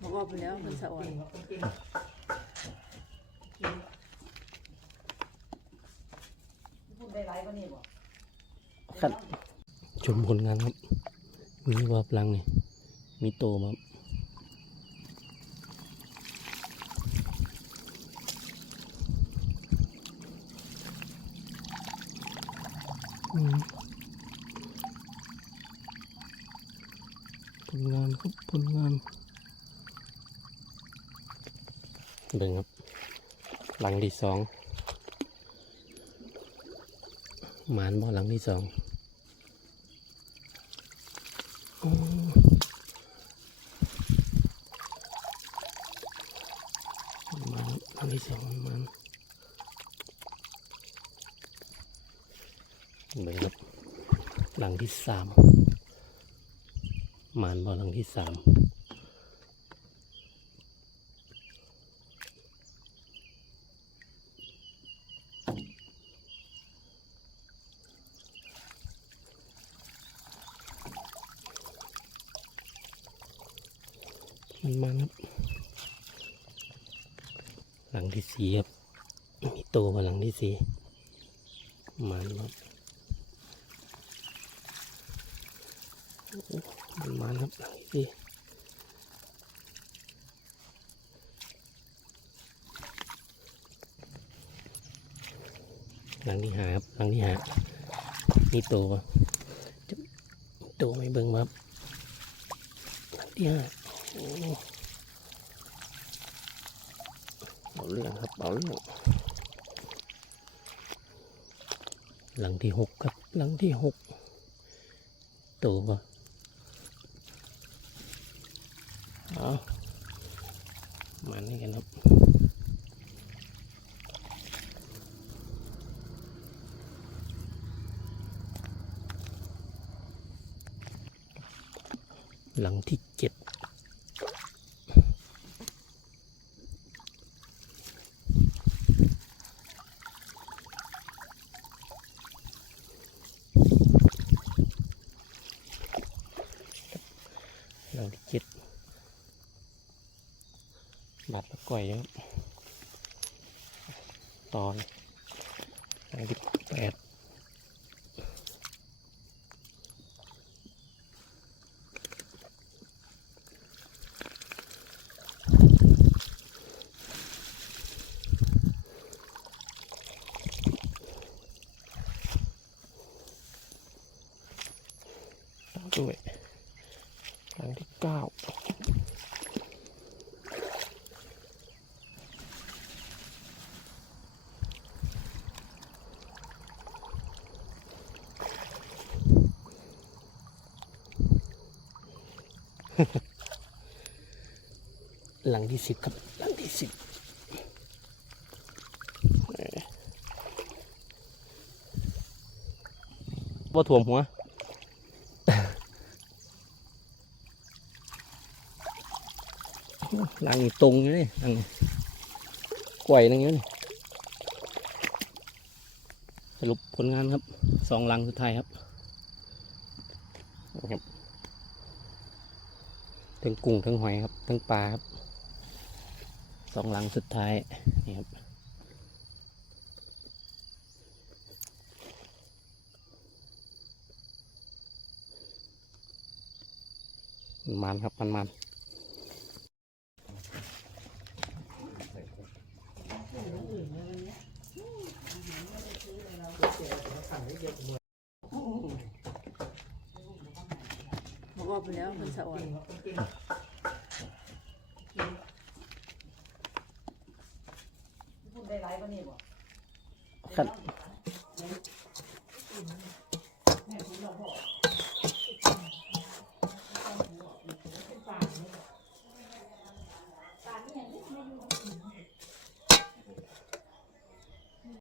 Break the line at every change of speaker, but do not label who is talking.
บอกว่าไปแล้วมันสะอ่อน
ครับชมผลงานครับมีว่าพลังนี่มีโตมาอืมผลงาน ครับผลงานเบิ่งครับ หลังที่สองหมานบ่หลังที่สองอ๋อหมานหลังที่สองหมานเบิ่งครับหลังที่สาม หมานบ่หลังที่สามมันมันครับ หลังที่สี่ครับ มีโตมาหลังที่สี่มันครับ มันมันครับหลังที่หลังที่หาครับหลังที่หามีตปะจะโตไม่เบิ่งครับหลังที่ห้าโอ้เอาเรื่องครับเอาเรื่องหลังที่หกครับหลังที่หกตัวปะ เอามานี่กันครับหลังที่เจ็ด หลังที่เจ็ด บาดก่อยครับตอนหลังที่แปดด้วยหลังที่เก้า หลังที่สิบครับ หลังที่สิบว่าถ่วมหัวหลังตรงอยู่นี่หลังกวยนั่งอยู่นี่สรุปผลงานครับสองหลังสุดท้ายครับนะครับทั้งกุ้งทั้งหอยครับทั้งปลาครับ สองหลังสุดท้ายนี่ครับมันครับมันมันๆ
บอกว่าไปแล้วมันสะอ่อน
พูดได้ไรก็นี่
บ่